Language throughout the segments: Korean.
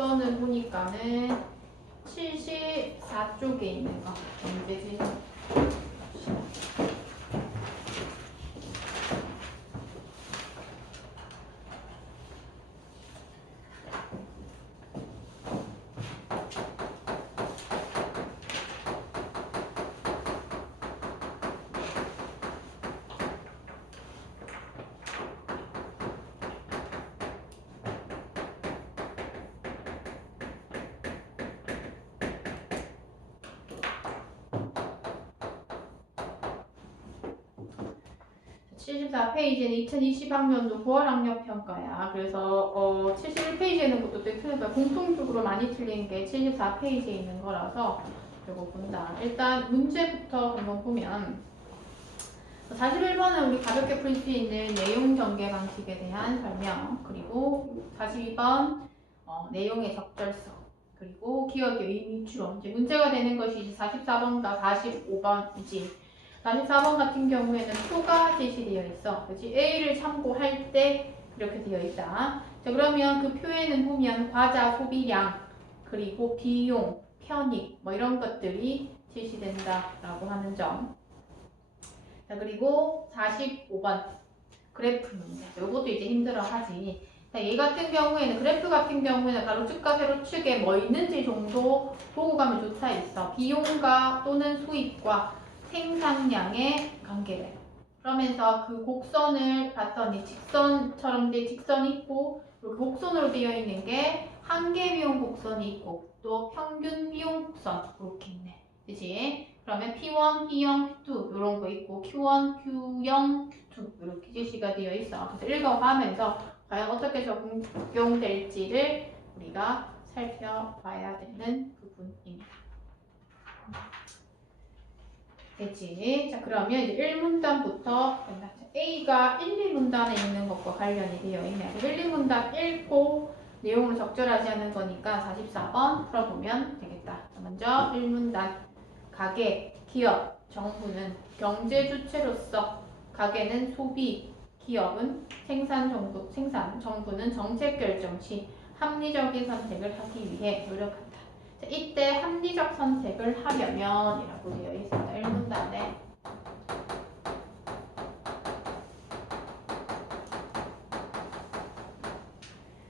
곡선을 보니까는 74쪽에 있는 거 경제지수. (74) 페이지는 2020학년도 9월 학력 평가야. 그래서 71페이지에는 것도 되게 틀린다. 공통적으로 많이 틀린 게 74페이지에 있는 거라서 이거 본다. 일단 문제부터 한번 보면 41번은 우리 가볍게 풀 수 있는 내용 전개 방식에 대한 설명, 그리고 42번 내용의 적절성, 그리고 기억의 의미 추론. 이제 문제가 되는 것이 이제 44번과 45번이지. 44번 같은 경우에는 표가 제시되어 있어. 그렇지? A를 참고할 때 이렇게 되어 있다. 자, 그러면 그 표에는 보면 과자 소비량, 그리고 비용, 편익, 뭐 이런 것들이 제시된다라고 하는 점. 자, 그리고 45번 그래프 문제. 이것도 이제 힘들어 하지. 자, 얘 같은 경우에는, 그래프 같은 경우에는 가로축과 세로축에 뭐 있는지 정도 보고 가면 좋다 있어. 비용과 또는 수입과 생산량의 관계를. 그러면서 그 곡선을 봤더니 직선처럼 돼 직선이 있고, 그 곡선으로 되어 있는 게 한계 비용 곡선이 있고 또 평균 비용 곡선 이렇게 있네. 그치? 그러면 P1, P0, P2 이런 거 있고 Q1, Q0, Q2 이렇게 제시가 되어 있어. 그래서 읽어가면서 과연 어떻게 적용될지를 우리가 살펴봐야 되는 부분입니다. 됐지? 자, 그러면 이제 1문단부터 A가 1, 2문단에 있는 것과 관련이 되어 있네. 1, 2문단 읽고 내용을 적절하지 않은 거니까 44번 풀어보면 되겠다. 자, 먼저 1문단 가계, 기업, 정부는 경제 주체로서, 가계는 소비, 기업은 생산, 정부는 정책 결정 시 합리적인 선택을 하기 위해 노력한다. 자, 이때 합리적 선택을 하려면 이라고 되어 있습니다. 1문단에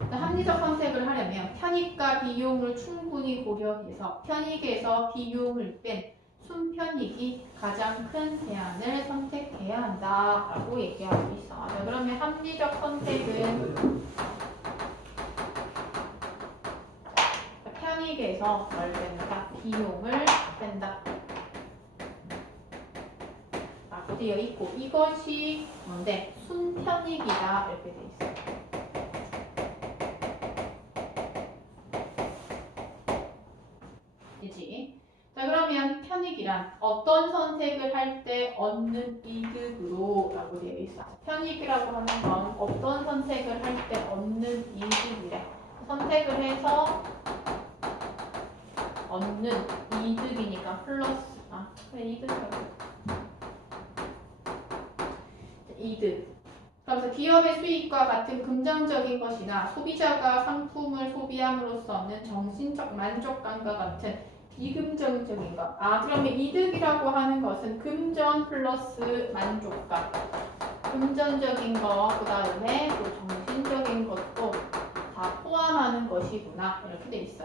합리적 선택을 하려면 편익과 비용을 충분히 고려해서 편익에서 비용을 뺀 순편익이 가장 큰 대안을 선택해야 한다라고 얘기하고 있어. 자, 그러면 합리적 선택은 편익에서 뭘 뺀다? 비용을 뺀다. 라고 되어 있고, 이것이 뭔데? 순편익이다 이렇게 되어 있어. 자, 그러면 편익이란 어떤 선택을 할 때 얻는 이득으로 라고 되어 있어. 편익이라고 하는 건 어떤 선택을 할 때 얻는 이득이래. 선택을 해서 얻는 이득이니까 플러스, 그래, 이득이라고. 이득. 그래서 기업의 수익과 같은 긍정적인 것이나 소비자가 상품을 소비함으로써 얻는 정신적 만족감과 같은 비금전적인 것. 그러면 이득이라고 하는 것은 금전 플러스 만족감. 금전적인 거, 그 다음에 또 정신적인 것도 다 포함하는 것이구나. 이렇게 돼 있어.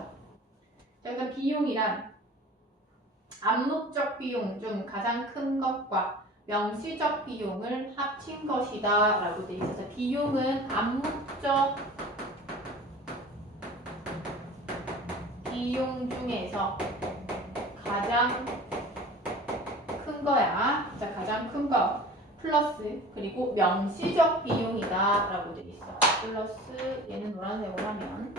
자, 일단 비용이란 암묵적 비용 중 가장 큰 것과 명시적 비용을 합친 것이다. 라고 돼 있어서 비용은 암묵적 비용 중에서 가장 큰 거야. 자, 가장 큰 거 플러스, 그리고 명시적 비용이다 라고 돼 있어. 플러스, 얘는 노란색으로 하면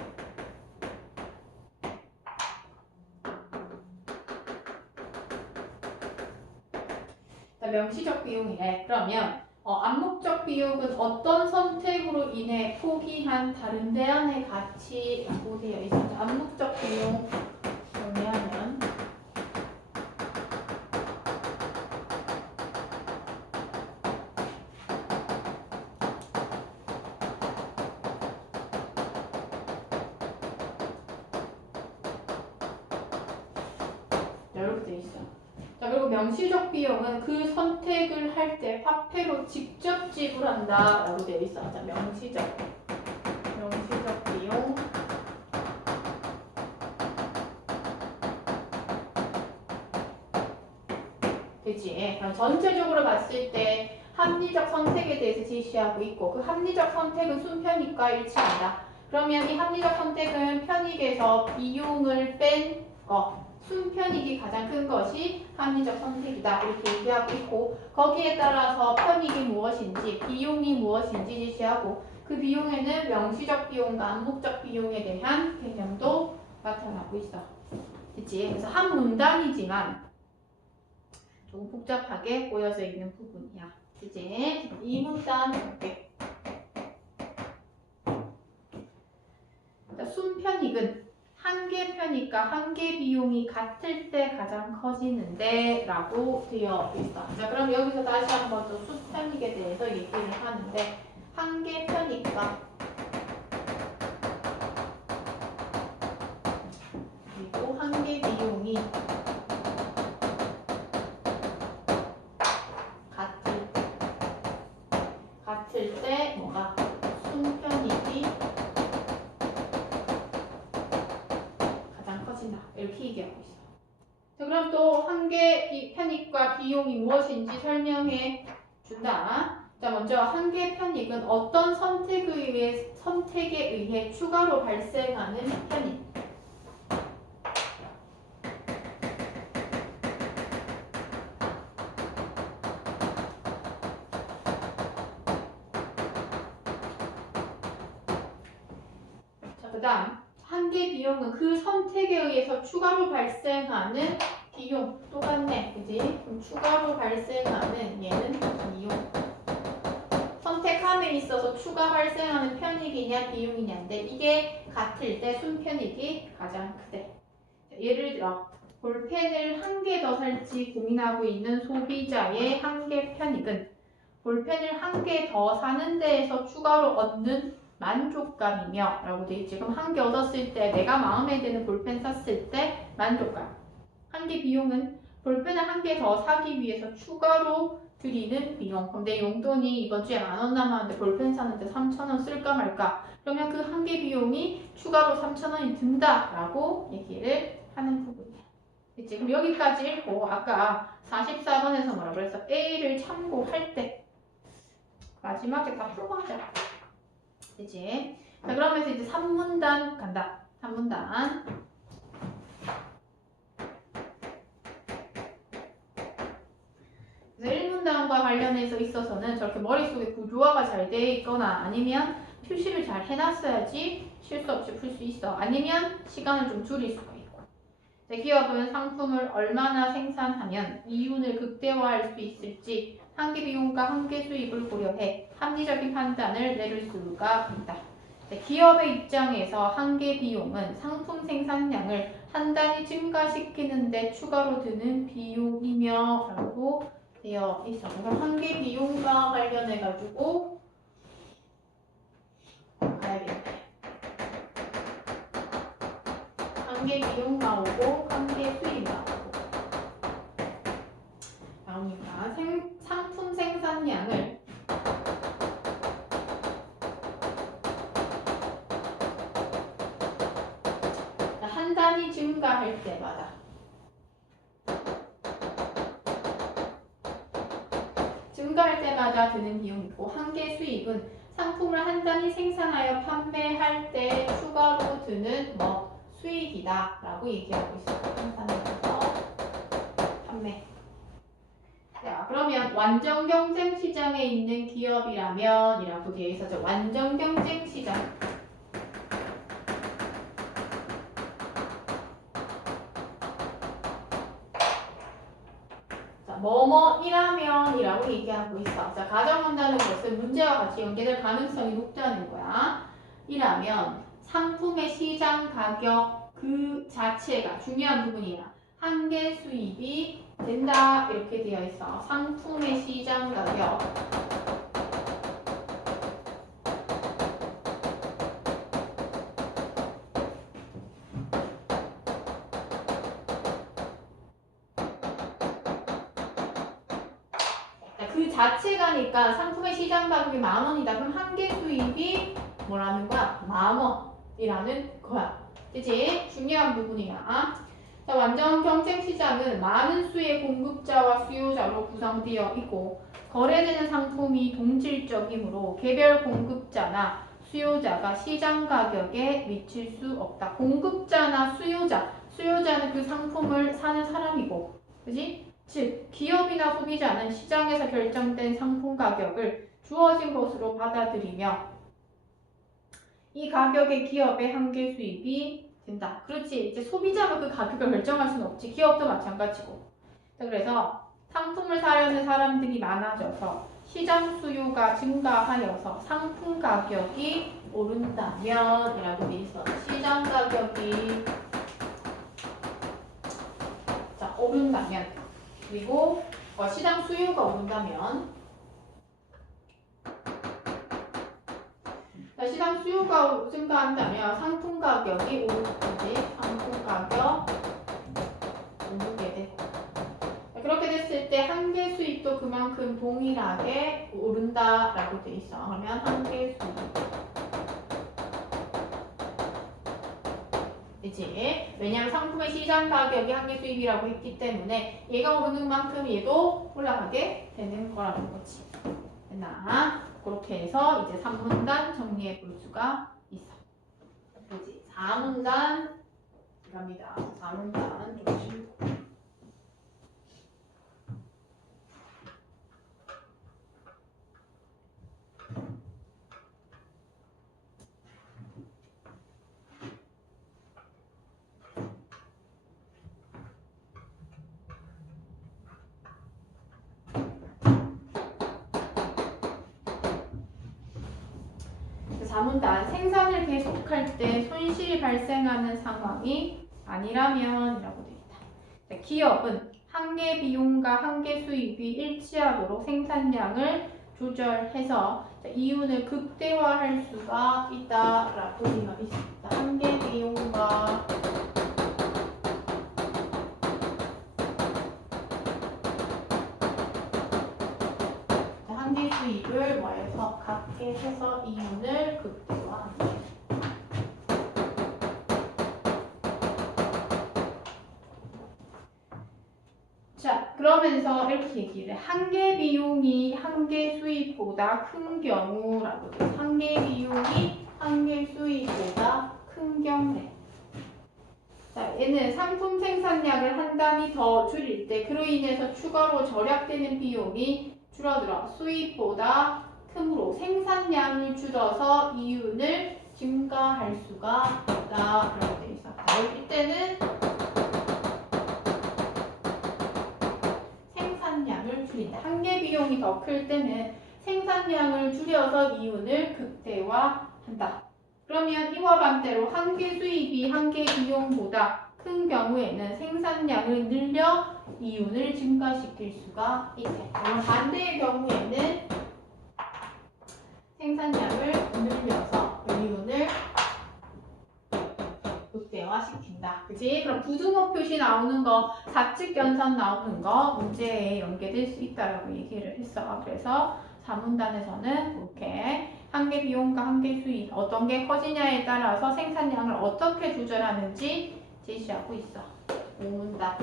자, 명시적 비용이래. 그러면 암묵적 비용은 어떤 선택으로 인해 포기한 다른 대안의 가치라고 되어 있어. 암묵적 비용 정리하면 이렇게 돼 있어. 자, 그리고 명시적 비용은 그 선택을 할 때 화폐로 직접 지불한다 라고 되어 있어. 자, 명시적 비용. 그치? 그럼 전체적으로 봤을 때 합리적 선택에 대해서 제시하고 있고, 그 합리적 선택은 순편익과 일치한다. 그러면 이 합리적 선택은 편익에서 비용을 뺀 거, 순편익이 가장 큰 것이 합리적 선택이다. 이렇게 얘기하고 있고, 거기에 따라서 편익이 무엇인지, 비용이 무엇인지 제시하고, 그 비용에는 명시적 비용과 암묵적 비용에 대한 개념도 나타나고 있어. 그치? 그래서 한 문단이지만 조금 복잡하게 보여져 있는 부분이야. 이제 이 문단 볼게. 순편익은 한계 편익과 한계 비용이 같을 때 가장 커지는데 라고 되어 있어. 자, 그럼 여기서 다시 한번 또 수편익에 대해서 얘기를 하는데, 한계 편익과 그리고 한계 비용이 같을 때 뭐가 순편익이 가장 커진다. 이렇게 얘기하고 있어. 자, 그럼 또 한계 편익과 비용이 무엇인지 설명해 준다. 자, 먼저 한계 편익은 어떤 선택에 의해 추가로 발생하는 편익. 그 다음 한계 비용은 그 선택에 의해서 추가로 발생하는 비용. 똑같네, 그지? 그럼 추가로 발생하는 얘는 비용. 선택함에 있어서 추가 발생하는 편익이냐 비용이냐인데, 이게 같을 때 순편익이 가장 크대. 예를 들어 볼펜을 한 개 더 살지 고민하고 있는 소비자의 한계 편익은 볼펜을 한 개 더 사는 데에서 추가로 얻는 만족감이며 라고 되어 있지. 그럼 한 개 얻었을 때 내가 마음에 드는 볼펜 샀을 때 만족감. 한개 비용은 볼펜을 한 개 더 사기 위해서 추가로 들이는 비용. 그럼 내 용돈이 이번 주에 10,000원 남았는데 볼펜 사는데 3,000원 쓸까 말까? 그러면 그 한 개 비용이 추가로 3,000원이 든다 라고 얘기를 하는 부분이야. 그치? 그럼 여기까지 읽고 아까 44번에서 뭐라 그랬어? A를 참고할 때 마지막에 다 풀고 하자. 그치? 자, 그러면서 이제 3문단 간다. 3문단. 그래서 1문단과 관련해서 있어서는 저렇게 머릿속에 구조화가 잘 되어 있거나 아니면 표시를 잘 해놨어야지 실수 없이 풀 수 있어. 아니면 시간을 좀 줄일 수가 있고. 기업은 상품을 얼마나 생산하면 이윤을 극대화할 수 있을지 한계 비용과 한계 수입을 고려해 합리적인 판단을 내릴 수가 있다. 기업의 입장에서 한계 비용은 상품 생산량을 한 단위 증가시키는 데 추가로 드는 비용이며 라고 되어 있어. 그럼 한계 비용과 관련해 가지고 가야겠네. 한계 비용 나오고 한계 수입 나오니까 상품 생산량을 한 단위 증가할 때마다 드는 비용이고, 한계 수입은 상품을 한 단위 생산하여 판매할 때 추가로 드는 수익이다 라고 얘기하고 있어요. 생산해서 판매. 자, 그러면 완전 경쟁 시장에 있는 기업이라면 이라고 되어 있었죠. 완전 경쟁 시장. 뭐뭐이라면 이라고 얘기하고 있어. 자, 가정한다는 것은 문제와 같이 연계될 가능성이 높다는 거야. 이라면 상품의 시장 가격 그 자체가 중요한 부분이야. 한계 수입이 된다 이렇게 되어 있어. 상품의 시장 가격 그 자체가니까 상품의 시장 가격이 10,000원이다. 그럼 한 개 수입이 뭐라는 거야? 10,000원이라는 거야. 그치? 중요한 부분이야. 자, 완전 경쟁 시장은 많은 수의 공급자와 수요자로 구성되어 있고 거래되는 상품이 동질적이므로 개별 공급자나 수요자가 시장 가격에 미칠 수 없다. 공급자나 수요자는 그 상품을 사는 사람이고, 그지? 즉, 기업이나 소비자는 시장에서 결정된 상품 가격을 주어진 것으로 받아들이며 이 가격의 기업의 한계 수입이 된다. 그렇지. 이제 소비자가 그 가격을 결정할 수는 없지. 기업도 마찬가지고. 그래서 상품을 사려는 사람들이 많아져서 시장 수요가 증가하여서 상품 가격이 오른다면 이라고 돼 있어. 시장 가격이 오른다면 그리고 시장 수요가 오른다면 시장 수요가 증가한다면 상품 가격이 오르지. 상품 가격 오르게 되고 그렇게 됐을 때 한계 수입도 그만큼 동일하게 오른다라고 돼 있어. 그러면 한계 수입 그치? 왜냐하면 상품의 시장 가격이 한계 수입이라고 했기 때문에 얘가 오르는 만큼 얘도 올라가게 되는 거라는 거지. 됐나? 그렇게 해서 이제 3문단 정리해 볼 수가 있어. 그지? 4문단 갑니다. 4문단 좀 쉬고. 다문단 생산을 계속할 때 손실이 발생하는 상황이 아니라면 이라고 되어 있다. 기업은 한계 비용과 한계 수입이 일치하도록 생산량을 조절해서 이윤을 극대화할 수가 있다라고 되어 있습니다. 한계 비용과 한계 수입을 뭐해서 같게 해서 이윤을 극대화합니다. 자, 그러면서 이렇게 얘기를 해. 한계 비용이 한계 수입보다 큰 경우라고 돼. 한계 비용이 한계 수입보다 큰 경우래. 자, 얘는 상품 생산량을 한 단위 더 줄일 때 그로 인해서 추가로 절약되는 비용이 줄어들어 수입보다 크므로 생산량을 줄여서 이윤을 증가할 수가 있다라고 되어 있어. 이때는 생산량을 줄인다. 한계 비용이 더 클 때는 생산량을 줄여서 이윤을 극대화한다. 그러면 이와 반대로 한계 수입이 한계 비용보다 큰 경우에는 생산량을 늘려 이윤을 증가시킬 수가 있대. 그럼 반대의 경우에는 생산량을 늘려서 이윤을 극대화시킨다. 그치? 그럼 부등호 표시 나오는 거, 사칙 연산 나오는 거 문제에 연계될 수 있다라고 얘기를 했어. 그래서 4문단에서는 이렇게 한계 비용과 한계 수입 어떤 게 커지냐에 따라서 생산량을 어떻게 조절하는지 제시하고 있어. 5문단.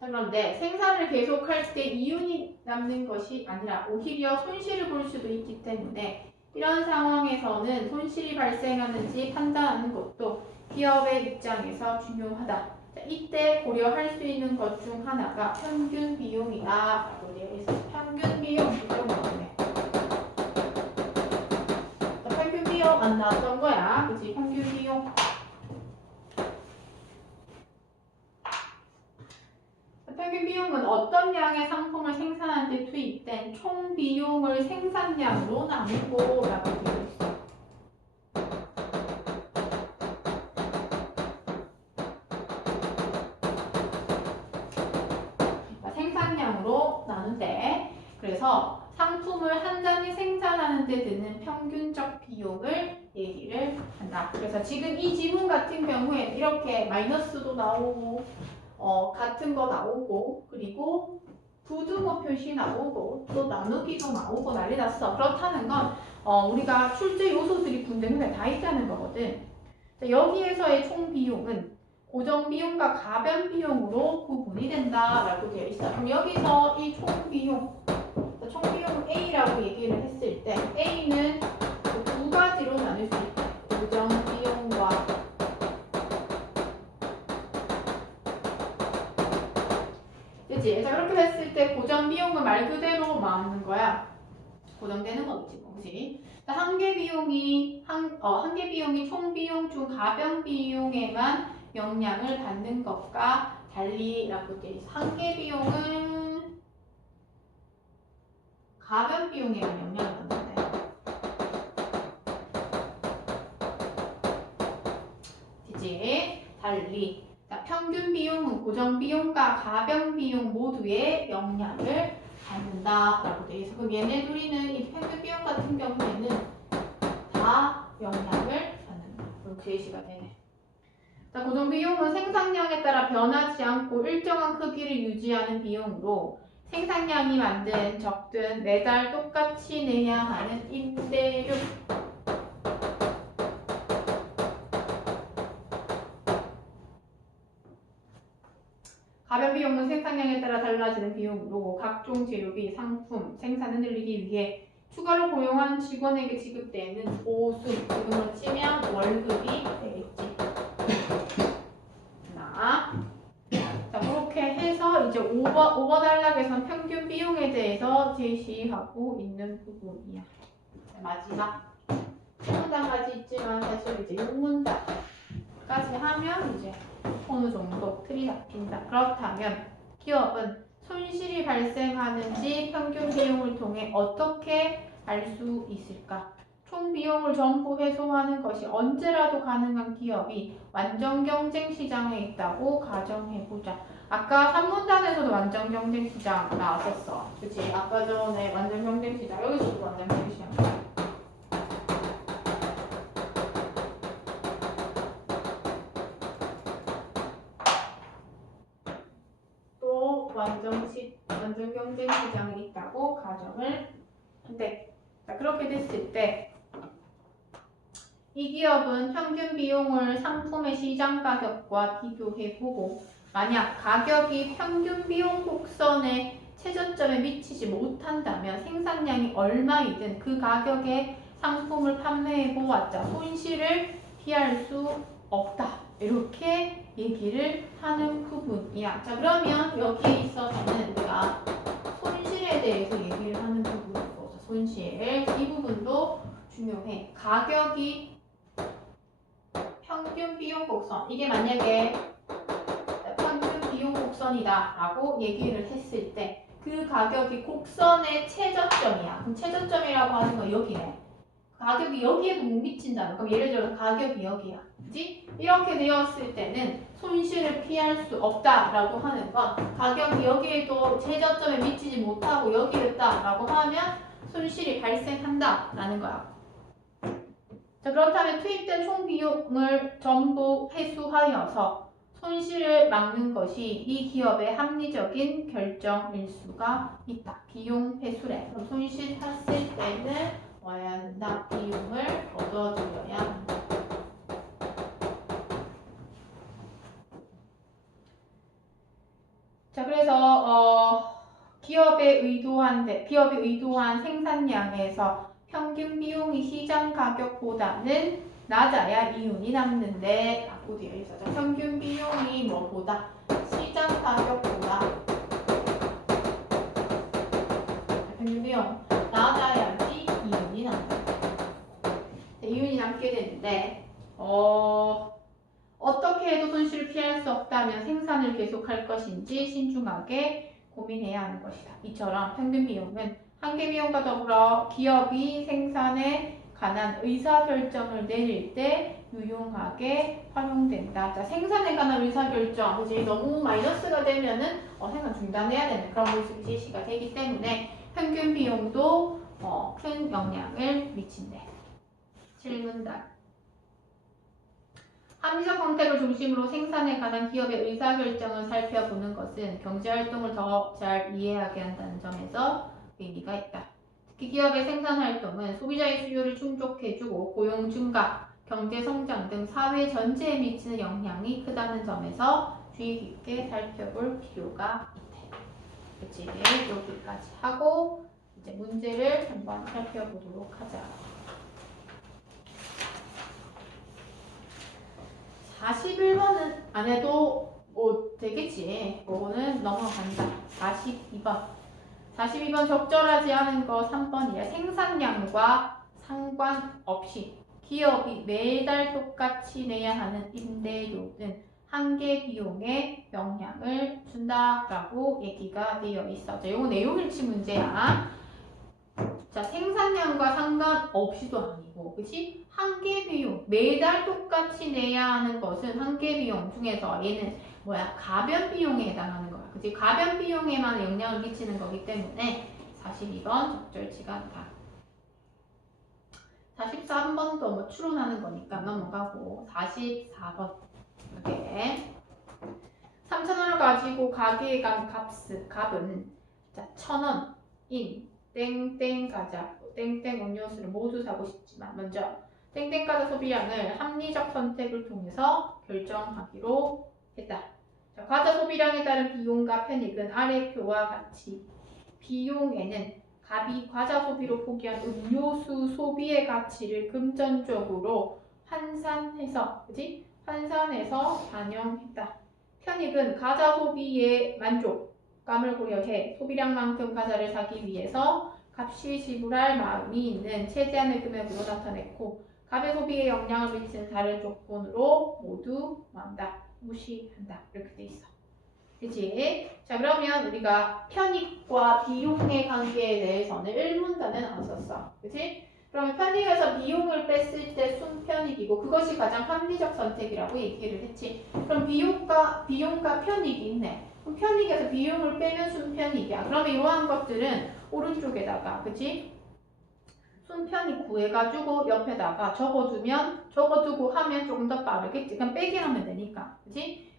그런데 생산을 계속할 때 이윤이 남는 것이 아니라 오히려 손실을 볼 수도 있기 때문에 이런 상황에서는 손실이 발생하는지 판단하는 것도 기업의 입장에서 중요하다. 자, 이때 고려할 수 있는 것 중 하나가 평균 비용이다 라고 되어 있어. 평균 비용 이런 거네. 평균 비용 안 나왔던 거야. 그치? 평균 비용. 평균 비용은 어떤 양의 상품을 생산하는 데 투입된 총 비용을 생산량으로 나누고 라고 되어 있어. 생산량으로 나눈대. 그래서 상품을 한 단위 생산하는 데 드는 평균적 비용을 얘기를 한다. 그래서 지금 이 지문 같은 경우에 이렇게 마이너스도 나오고 같은 거 나오고 그리고 부등호 표시 나오고 또 나누기도 나오고 난리 났어. 그렇다는 건 우리가 출제 요소들이 군데 군데 다 있다는 거거든. 자, 여기에서의 총 비용은 고정 비용과 가변 비용으로 구분이 된다라고 되어 있어. 그럼 여기서 이 총 비용, 총 비용을 A라고 얘기를 했을 때 A는 두 가지로 나눌 수 있다. 고정 비용과 그치? 자, 그렇게 됐을 때 고정 비용은 말 그대로 많은 거야. 고정되는 거겠지, 그치? 한계 비용이 한계 비용이 총 비용 중 가변 비용에만 영향을 받는 것과 달리라고 되어 있어. 한계 비용은 가변 비용에만 영향을 받는데. 그치? 달리. 자, 평균 비용은 고정 비용과 가변 비용 모두에 영향을 받는다라고 되어 있어. 그럼 얘네 둘이는 이 평균 비용 같은 경우에는 다 영향을 받는다. 그럼 제시가 되네. 자, 고정 비용은 생산량에 따라 변하지 않고 일정한 크기를 유지하는 비용으로 생산량이 많든 적든 매달 똑같이 내야 하는 임대료. 가변 비용은 생산량에 따라 달라지는 비용으로 각종 재료비, 상품, 생산을 늘리기 위해 추가로 고용한 직원에게 지급되는 보수, 지금으로 치면 월급이 되겠지. 자, 그렇게 해서 이제 5번 단락에선 평균 비용에 대해서 제시하고 있는 부분이야. 마지막 3문단까지 있지만 사실 이제 6문단까지 하면 이제 어느 정도 틀이 잡힌다. 그렇다면 기업은 손실이 발생하는지 평균 비용을 통해 어떻게 알 수 있을까? 총 비용을 전부 회수하는 것이 언제라도 가능한 기업이 완전 경쟁 시장에 있다고 가정해보자. 아까 3문단에서도 완전 경쟁 시장 나왔었어. 그치? 아까 전에 완전 경쟁 시장, 여기서도 완전 경쟁 시장. 완전 경쟁 시장이 있다고 가정을 한대. 자, 그렇게 됐을 때 이 기업은 평균 비용을 상품의 시장 가격과 비교해보고 만약 가격이 평균 비용 곡선의 최저점에 미치지 못한다면 생산량이 얼마이든 그 가격에 상품을 판매해보았자 손실을 피할 수 없다. 이렇게 얘기를 하는 부분이야. 자, 그러면 여기에 있어서는 우리가 손실에 대해서 얘기를 하는 부분이고, 손실. 이 부분도 중요해. 가격이 평균 비용 곡선. 이게 만약에 평균 비용 곡선이다 라고 얘기를 했을 때 그 가격이 곡선의 최저점이야. 그럼 최저점이라고 하는 건 여기네. 가격이 여기에도 못 미친다는. 그럼 예를 들어서 가격이 여기야. 그치? 이렇게 되었을 때는 손실을 피할 수 없다라고 하는 건 가격이 여기에도 최저점에 미치지 못하고 여기에 있다라고 하면 손실이 발생한다라는 거야. 자, 그렇다면 투입된 총 비용을 전부 회수하여서 손실을 막는 것이 이 기업의 합리적인 결정일 수가 있다. 비용 회수래. 그럼 손실 탔을 때는 와야 한다. 비용을 얻어들여야 한다. 자, 그래서 기업이 의도한 생산량에서 평균 비용이 시장 가격보다는 낮아야 이윤이 남는데 라고 되어 있어요. 평균 비용이 뭐보다? 시장 가격보다 평균 비용 낮아야지 이윤이 남는다. 이윤이 남게 되는데 어떻게 해도 손실을 피할 수 없다면 생산을 계속할 것인지 신중하게 고민해야 하는 것이다. 이처럼 평균 비용은 한계 비용과 더불어 기업이 생산에 관한 의사결정을 내릴 때 유용하게 활용된다. 자, 생산에 관한 의사결정, 그치? 너무 마이너스가 되면은 생산 중단해야 되는 그런 모습이 제시가 되기 때문에 평균 비용도 큰 영향을 미친대. 7문단. 합리적 선택을 중심으로 생산에 관한 기업의 의사결정을 살펴보는 것은 경제활동을 더 잘 이해하게 한다는 점에서 의미가 있다. 특히 기업의 생산활동은 소비자의 수요를 충족해주고 고용 증가, 경제 성장 등 사회 전체에 미치는 영향이 크다는 점에서 주의 깊게 살펴볼 필요가 있대. 그치? 여기까지 하고 이제 문제를 한번 살펴보도록 하자. 41번은 안 해도 뭐 되겠지. 그거는 넘어간다. 42번. 42번 적절하지 않은 거 3번이야. 생산량과 상관없이 기업이 매달 똑같이 내야 하는 임대료는 한계 비용에 영향을 준다라고 얘기가 되어 있어. 자, 이거 내용일치 문제야. 자, 생산량과 상관없이도 아니고, 그치? 한계 비용, 매달 똑같이 내야 하는 것은 한계 비용 중에서 얘는 뭐야? 가변 비용에 해당하는 거야. 그치? 가변 비용에만 영향을 미치는 거기 때문에 42번 적절치가 않다. 43번도 뭐 추론하는 거니까 넘어가고 44번 이렇게 3,000원을 가지고 가게에 간 값은 자 1,000원인 땡땡 과자, 땡땡 음료수를 모두 사고 싶지만 먼저 땡땡 과자 소비량을 합리적 선택을 통해서 결정하기로 했다. 자, 과자 소비량에 따른 비용과 편익은 아래 표와 같이 비용에는 갑이 과자 소비로 포기한 음료수 소비의 가치를 금전적으로 환산해서, 그치? 환산해서 반영했다. 편익은 과자 소비의 만족감을 고려해 소비량만큼 과자를 사기 위해서 값이 지불할 마음이 있는 최대한의 금액으로 나타냈고 갑의 소비에 영향을 미치는 다른 조건으로 모두 무시한다. 이렇게 돼 있어. 그치? 자, 그러면 우리가 편익과 비용의 관계에 대해서는 1문단은 안 썼어. 그치? 그러면 편익에서 비용을 뺐을 때 순편익이고 그것이 가장 합리적 선택이라고 얘기를 했지. 그럼 비용과 편익이 있네. 그럼 편익에서 비용을 빼면 순편익이야. 그러면 이러한 것들은 오른쪽에다가, 그치? 순편익 구해가지고 옆에다가 적어두고 하면 조금 더 빠르겠지. 그냥 빼기 하면 되니까. 그치?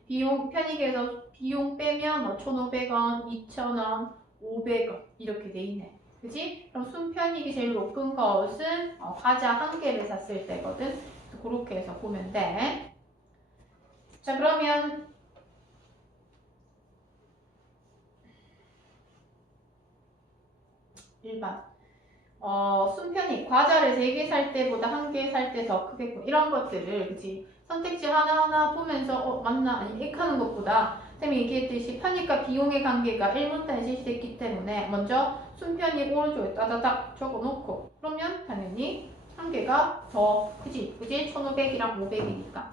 편익에서 비용 빼면 뭐 1,500원, 2,000원, 500원 이렇게 돼 있네. 그치? 그럼 순편익이 제일 높은 것은 과자 한 개를 샀을 때거든. 그렇게 해서 보면 돼. 자, 그러면 1번. 순편익, 과자를 3개 살 때보다 1개 살 때 더 크겠고 이런 것들을, 그치? 선택지 하나하나 보면서 맞나? 아니, 익하는 것보다 쌤이 얘기했듯이 편익과 비용의 관계가 1문단에 제시됐기 때문에 먼저 순편익 오른쪽에 따다닥 적어놓고 그러면 당연히 1개가 더 크지? 1,500이랑 500이니까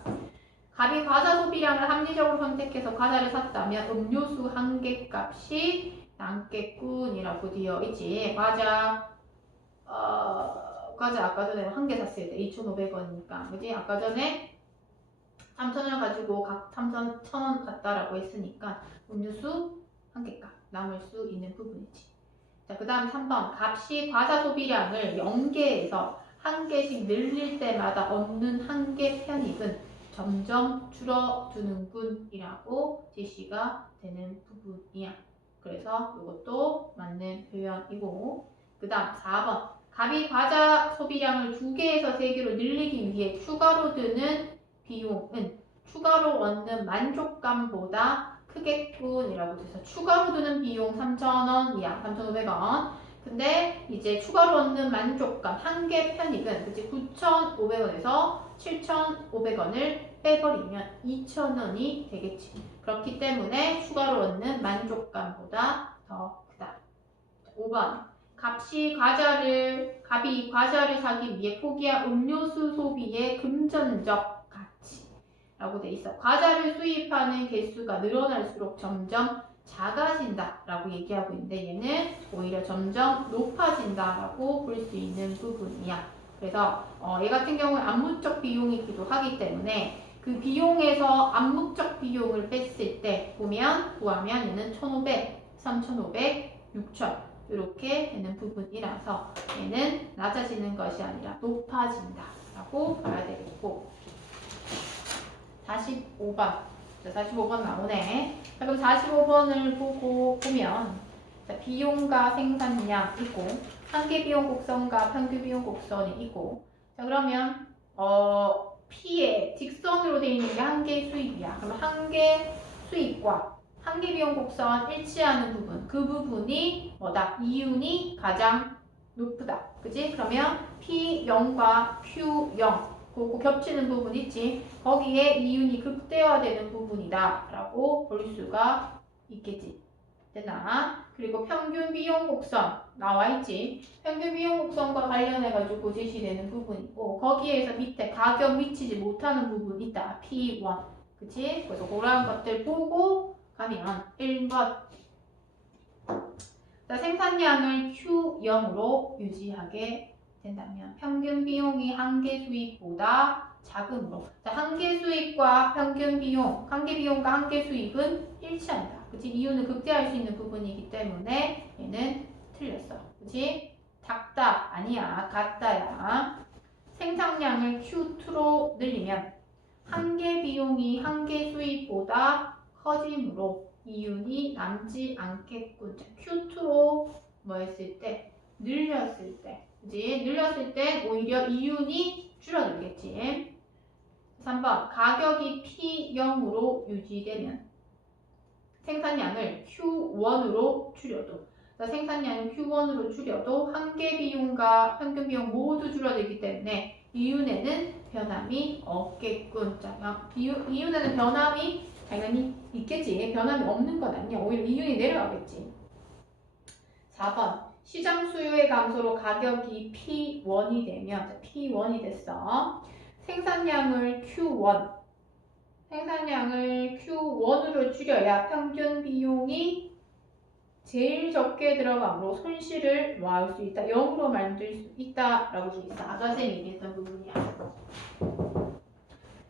갑이 과자 소비량을 합리적으로 선택해서 과자를 샀다면 음료수 1개 값이 남겠군이라고 되어 있지. 과자 아까 전에 1개 샀을 때 2,500원이니까 그지? 아까 전에 3,000원을 가지고 각 1,000원 갔다라고 했으니까 음료수 1개 값 남을 수 있는 부분이지. 자, 그 다음 3번 값이 과자 소비량을 0개에서 1개씩 늘릴 때마다 얻는 1개 편익은 점점 줄어드는군 이라고 제시가 되는 부분이야. 그래서 이것도 맞는 표현이고 그 다음 4번 갑이 과자 소비량을 2개에서 3개로 늘리기 위해 추가로 드는 비용은 추가로 얻는 만족감보다 크겠군이라고 돼서 추가로 드는 비용 3,000원이야. 3,500원. 근데 이제 추가로 얻는 만족감 1개 편익은 그치 9,500원에서 7,500원을 빼버리면 2,000원이 되겠지. 그렇기 때문에 추가로 얻는 만족감보다 더 크다. 5번 갑이 과자를 사기 위해 포기한 음료수 소비의 금전적 가치라고 돼 있어. 과자를 수입하는 개수가 늘어날수록 점점 작아진다 라고 얘기하고 있는데 얘는 오히려 점점 높아진다 라고 볼 수 있는 부분이야. 그래서 얘 같은 경우는 암묵적 비용이기도 하기 때문에 그 비용에서 암묵적 비용을 뺐을 때 구하면 얘는 1,500, 3,500, 6,000 이렇게 되는 부분이라서 얘는 낮아지는 것이 아니라 높아진다 라고 봐야 되겠고 45번. 자, 45번 나오네. 자, 그럼 45번을 보면 자, 비용과 생산량 있고 한계 비용 곡선과 평균 비용 곡선이 있고 자, 그러면 P에 직선으로 되어 있는 게 한계 수입이야. 그럼 한계 수입과 한계 비용 곡선 일치하는 부분, 그 부분이 뭐다? 이윤이 가장 높다. 그지? 그러면 P0과 Q0 그 겹치는 부분 있지? 거기에 이윤이 극대화되는 부분이다 라고 볼 수가 있겠지. 됐나? 그리고 평균 비용 곡선 나와 있지? 평균 비용 곡선과 관련해 가지고 제시되는 부분이고 거기에서 밑에 가격 미치지 못하는 부분이 있다. P1. 그치? 그래서 그런 것들 보고 가면 1번 자, 생산량을 Q0으로 유지하게 된다면 평균 비용이 한계 수익보다 작으므로 자, 한계 수익과 평균 비용, 한계 비용과 한계 수익은 일치한다. 그치? 이유는 극대화할 수 있는 부분이기 때문에 얘는 틀렸어. 그치? 작다 아니야. 같다야. 생산량을 Q2로 늘리면 한계 비용이 한계 수익보다 커지므로 이윤이 남지 않겠군. Q2로 뭐 했을 때? 늘렸을 때. 그지? 늘렸을 때 오히려 이윤이 줄어들겠지. 3번. 가격이 P0으로 유지되면 생산량을 Q1으로 줄여도 자, 생산량을 Q1으로 줄여도 한계 비용과 평균 비용 모두 줄어들기 때문에 이윤에는 변함이 없겠군. 자, 이윤에는 변함이 당연히 있겠지. 변함이 없는 건 아니야. 오히려 이윤이 내려가겠지. 4번. 시장 수요의 감소로 가격이 P1이 되면 P1이 됐어. 생산량을 Q1으로 줄여야 평균 비용이 제일 적게 들어가므로 손실을 뭐할 수 있다. 0으로 만들 수 있다라고 돼 있어. 아까 쌤이 얘기했던 부분이야.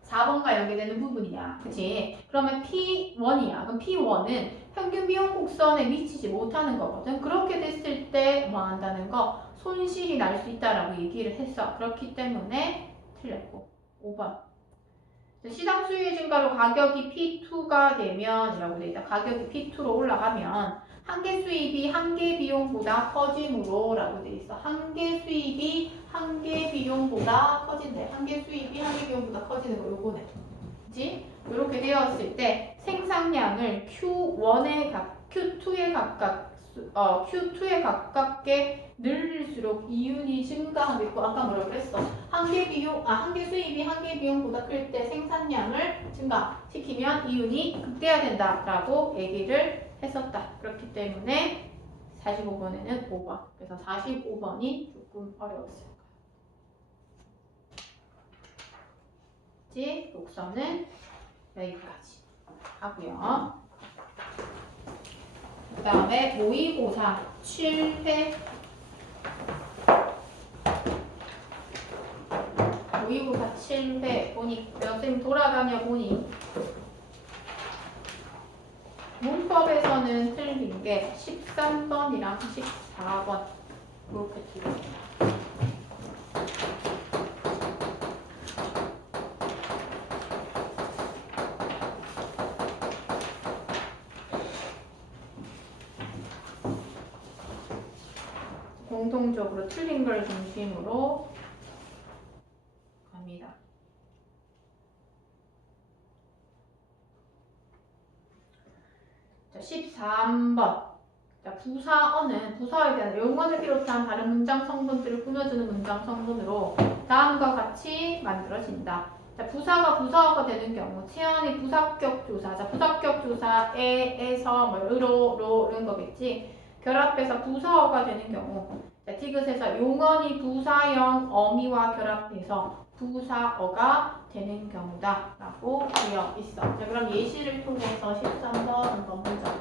4번과 연계되는 부분이야. 그치? 그러면 P1이야. 그럼 P1은 평균 비용 곡선에 미치지 못하는 거거든. 그렇게 됐을 때 뭐 한다는 거? 손실이 날 수 있다라고 얘기를 했어. 그렇기 때문에 틀렸고. 5번. 시장 수요의 증가로 가격이 P2가 되면 이라고 돼 있다. 가격이 P2로 올라가면 한계 수입이 한계 비용보다 커지므로 라고 돼 있어. 한계 수입이 한계 비용보다 커진대. 한계 수입이 한계 비용보다 커지는 거 요거네. 그치? 이렇게 되었을 때 생산량을 Q2에 가깝게 늘릴수록 이윤이 증가하겠고 아까 뭐라 그랬어? 한계 수입이 한계 비용보다 클 때 생산량을 증가시키면 이윤이 극대화된다라고 얘기를 했었다. 그렇기 때문에 45번에는 5번. 그래서 45번이 조금 어려웠어요. 곡선은 여기까지 하고요. 그 다음에 모의고사 7회 모의고사 7회 보니 선생님 돌아가며 보니 문법에서는 틀린 게 13번이랑 14번 이렇게 틀렸어요. 공통적으로 틀린 걸 중심으로 갑니다. 자, 13번. 자, 부사어에 대한 용어를 비롯한 다른 문장 성분들을 꾸며주는 문장 성분으로 다음과 같이 만들어진다. 자, 부사가 부사어가 되는 경우 채연이 부사격 조사. 자, 부사격 조사에서 뭐 으로 이런 거겠지. 결합해서 부사어가 되는 경우 자, 디귿에서 용언이 부사형 어미와 결합해서 부사어가 되는 경우다 라고 되어 있어. 자, 그럼 예시를 통해서 13번 한번 보자.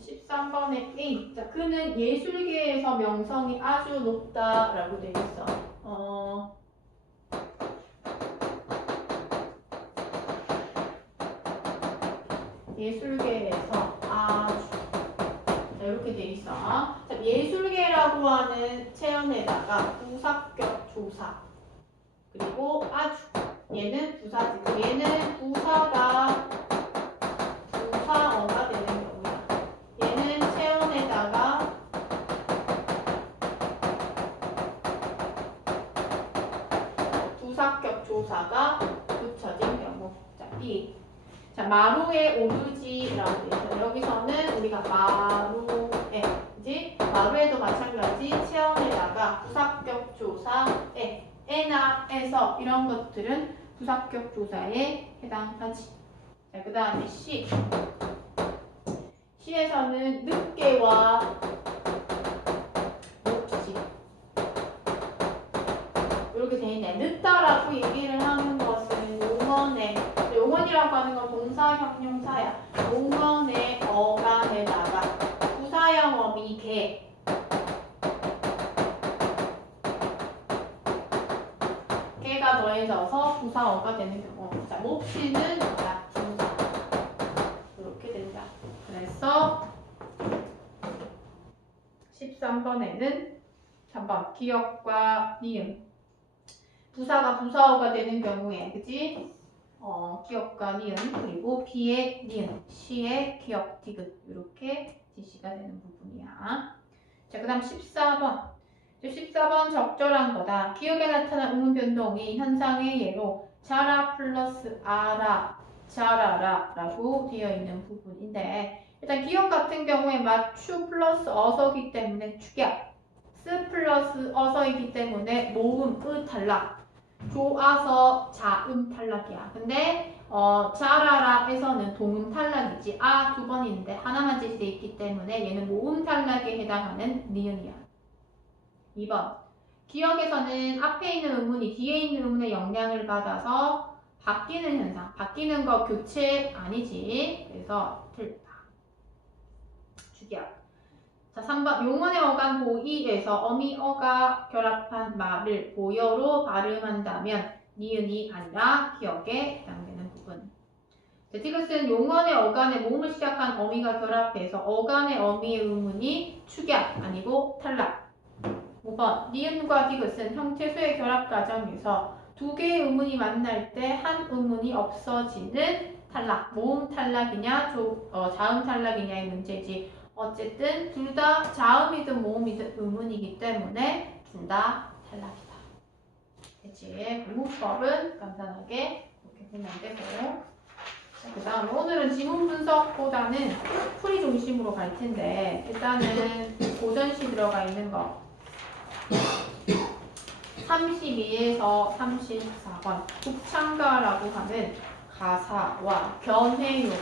13번에 A. 자, 그는 예술계에서 명성이 아주 높다 라고 되어 있어. 예술계에서 아주 이렇게 돼 있어. 자, 예술계라고 하는 체험에다가 부사격 조사 그리고 아주 얘는 부사지. 얘는 부사어가 되는 경우야. 얘는 체온에다가 부사격 조사가 붙여진 경우. 자, B. 자, 마루에 오르지라고 되어 있어요. 여기서는 우리가 마루에, 그지? 마루에도 마찬가지 체온에다가 부사격 조사에, 에나, 에서 이런 것들은 부사격 조사에 해당하지. 자, 그 다음에 C. C에서는 늦게와 몹시. 이렇게 돼 있네. 늦다라고 얘기를 하는 것은 용언이라고 하는 건 동사 형용사야. 용언의 어간에다가 부사형 어미 개가 더해져서 부사어가 되는 경우. 자, 몹시는 뭐야? 중사. 이렇게 된다. 그래서 13번에는 3번 기역과 니은. 부사가 부사어가 되는 경우에, 그지? 기역과 니은, 그리고 B의 니은, C의 기역, 디귿. 이렇게 지시가 되는 부분이야. 자, 그 다음 14번. 14번 적절한 거다. 기역에 나타난 의문 변동이 현상의 예로 자라 플러스 아라, 자라라 라고 되어 있는 부분인데, 일단 기역 같은 경우에 맞추 플러스 어서기 때문에 축약, 스 플러스 어서이기 때문에 모음, 으 탈락, 좋아서 자음 탈락이야. 근데 자라라에서는 동음 탈락이지. 아 두 번인데 하나만 질 수 있기 때문에 얘는 모음 탈락에 해당하는 니은이야. 2번. 기역에서는 앞에 있는 의문이 뒤에 있는 의문의 영향을 받아서 바뀌는 현상. 바뀌는 거 교체 아니지. 그래서 틀리다. 축약. 자, 3번. 용언의 어간 보이에서 어미어가 결합한 말을 보여로 발음한다면 니은이 아니라 기역에 해당되는 부분. 자, 디귿은 용언의 어간에 모음을 시작한 어미가 결합해서 어간의 어미의 의문이 축약 아니고 탈락. 5번. 니은과 디귿은 형태소의 결합 과정에서 두 개의 의문이 만날 때 한 의문이 없어지는 탈락. 모음 탈락이냐 자음 탈락이냐의 문제지. 어쨌든 둘 다 자음이든 모음이든 의문이기 때문에 둘 다 탈락이다. 그치? 문법은 간단하게 그렇게 보면 되고. 그 다음에 오늘은 지문 분석보다는 풀이 중심으로 갈 텐데, 일단은 고전시 들어가 있는 거 32에서 34번 국창가라고 하는 가사와 견해용